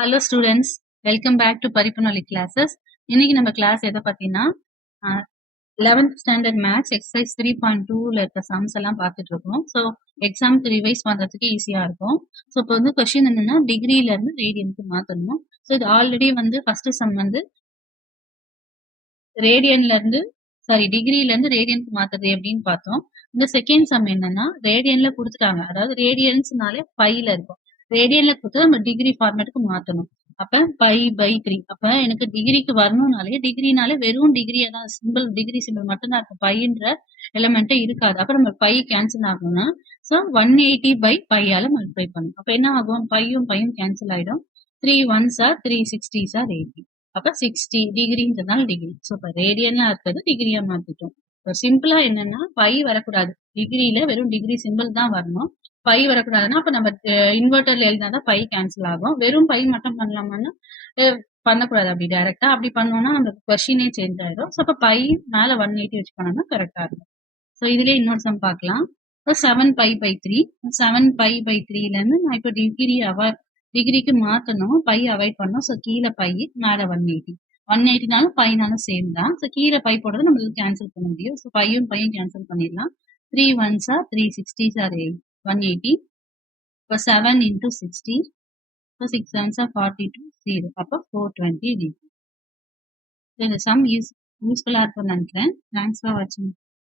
Hello students, welcome back to பரிப்புநொலி classes. இன்னைக்கு நம்ம கிளாஸ் எதை பத்தினா 11th ஸ்டாண்டர்ட் மேத்ஸ் எக்ஸசைஸ் 3.2ல இருக்க சம்ஸ் எல்லாம் பார்த்துட்டு இருக்கோம். ஸோ எக்ஸாமுக்கு ரிவைஸ் பண்றதுக்கு ஈஸியா இருக்கும். ஸோ இப்போ வந்து கொஸ்டின் என்னன்னா டிகிரில இருந்து ரேடியனுக்கு மாத்தணும். ஸோ இது ஆல்ரெடி வந்து ஃபர்ஸ்ட் சம் வந்து ரேடியன்ல இருந்து டிகிரில இருந்து ரேடியனுக்கு மாத்துறது எப்படின்னு பார்த்தோம். இந்த செகண்ட் சம் என்னன்னா ரேடியன்ல கொடுத்துட்டாங்க, அதாவது ரேடியன்ஸ்னாலே பைல இருக்கும். ரேடியன்ல கொடுத்து நம்ம டிகிரி ஃபார்மேட்டுக்கு மாத்தணும். அப்ப பை பை 3. அப்ப எனக்கு டிகிரிக்கு வரணும்னாலே டிகிரினாலே வெறும் டிகிரியா தான், சிம்பிள் டிகிரி சிம்பிள் மட்டும்தான் இருக்கும், பைன்ற எலிமெண்ட்டே இருக்காது. அப்ப நம்ம பை கேன்சல் ஆகணும்னா ஸோ 180 பை பையால மல்டிப்ளை பண்ணணும். அப்ப என்ன ஆகும், பையும் பையும் கேன்சல் ஆயிடும். 3 1s are 3 60s are 80. அப்ப 60 டிகிரின்றதுனால டிகிரி. ஸோ இப்போ ரேடியன்ல இருக்கிறது டிகிரியா மாத்திட்டோம். இப்போ சிம்பிளா என்னன்னா பை வரக்கூடாது, டிகிரியில வெறும் டிகிரி சிம்பிள் தான் வரணும். பை வரக்கூடாதுன்னா அப்ப நம்ம இன்வெர்டர்ல எழுதினாதான் பை கேன்சல் ஆகும். வெறும் பை மட்டும் பண்ணலாமான்னா பண்ணக்கூடாது. அப்படி டைரக்டா அப்படி பண்ணோம்னா நமக்கு கொஸ்டினே சேஞ்ச் ஆயிடும். ஸோ அப்ப பை மேல 180 வச்சு பண்ணோம்னா கரெக்டா இருக்கும். ஸோ இதுலயே இன்னொரு சம் பார்க்கலாம். இப்போ 7 பை பை 3. 7 பை பை 3ல இருந்து நான் இப்போ டிகிரிக்கு மாத்தணும், பை அவாய்ட் பண்ணணும். ஸோ கீழே பை மேல 180. 180நாலும் பைனாலும் சேம் தான். ஸோ கீழே பை போடுறது நம்மளுக்கு கேன்சல் பண்ண முடியும். ஸோ பையும் கேன்சல் பண்ணிடலாம். 3 1s are 3 60s are 180. இப்போ 7 into 60. So 6 7s are 42, 0. அப்போ 420 டிகிரி. இந்த சம் யூஸ்ஃபுல்லா இருக்கும்னு நினைக்கிறேன். தேங்க்ஸ் ஃபார் வாட்சிங்.